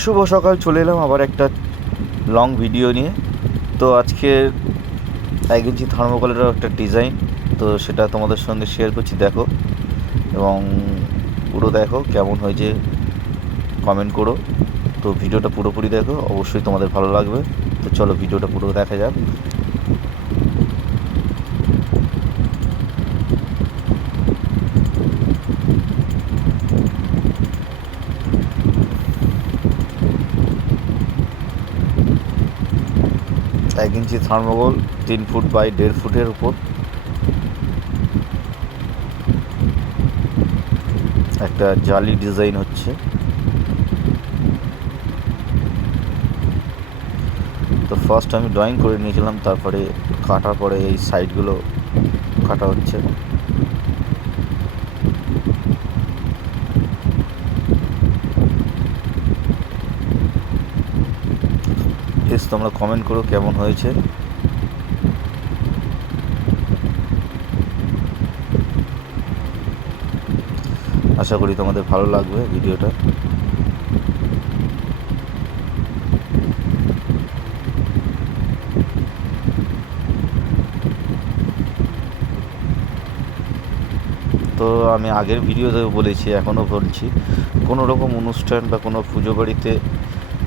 শুভ সকাল, চলে এলাম আবার একটা লং ভিডিও নিয়ে। তো আজকে এক ইঞ্চি থার্মোকলেরও একটা ডিজাইন তো সেটা তোমাদের সঙ্গে শেয়ার করছি, দেখো। এবং পুরো দেখো, কেমন হয়েছে কমেন্ট করো। তো ভিডিওটা পুরোপুরি দেখো, অবশ্যই তোমাদের ভালো লাগবে। তো চলো ভিডিওটা পুরো দেখা যাক। এক ইঞ্চি থার্মোগোল তিন ফুট বাই দেড় ফুটের উপর। একটা জালি ডিজাইন হচ্ছে। তো ফার্স্ট আমি ড্রয়িং করে নিয়েছিলাম, তারপরে কাটার পরে এই সাইডগুলো কাটা হচ্ছে। তোমরা কমেন্ট করো কেমন হয়েছে। আশা করি তোমাদের ভালো লাগবে ভিডিওটা। তো আমি আগের ভিডিওতে বলেছি, এখনও বলছি, কোনো রকম অনুষ্ঠান বা কোনো পুজো বাড়িতে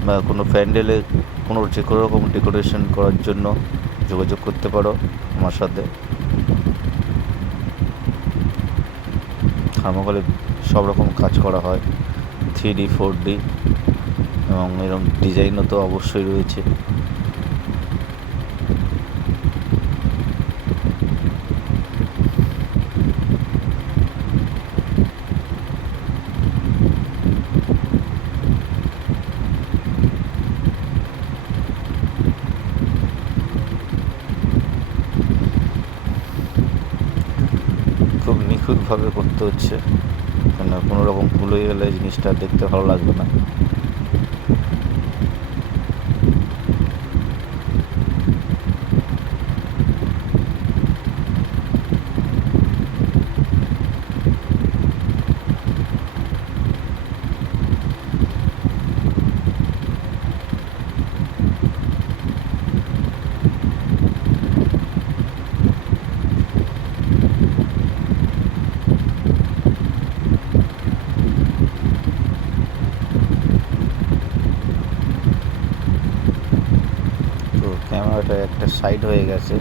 বা কোনো প্যান্ডেলে কোনো যে কোনো রকম ডেকোরেশন করার জন্য যোগাযোগ করতে পারো আমার সাথে। থার্মোকলে সব রকম কাজ করা হয় থ্রি ডি ফোর ডি এবং এরকম ডিজাইনও তো অবশ্যই রয়েছে। খুব নিখুঁতভাবে করতে হচ্ছে। কেন কোনো রকম ভুল হয়ে গেলে জিনিসটা দেখতে ভালো লাগবে না তো ক্যামেরাটা একটা সাইড হয়ে গেছে।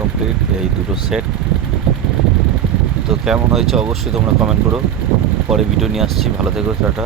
কমপ্লিট এই দুটো সেট তো কেমন হয়েছে অবশ্যই তোমরা কমেন্ট করো। পরে ভিডিও নিয়ে আসছি। ভালো থেকো টাটা।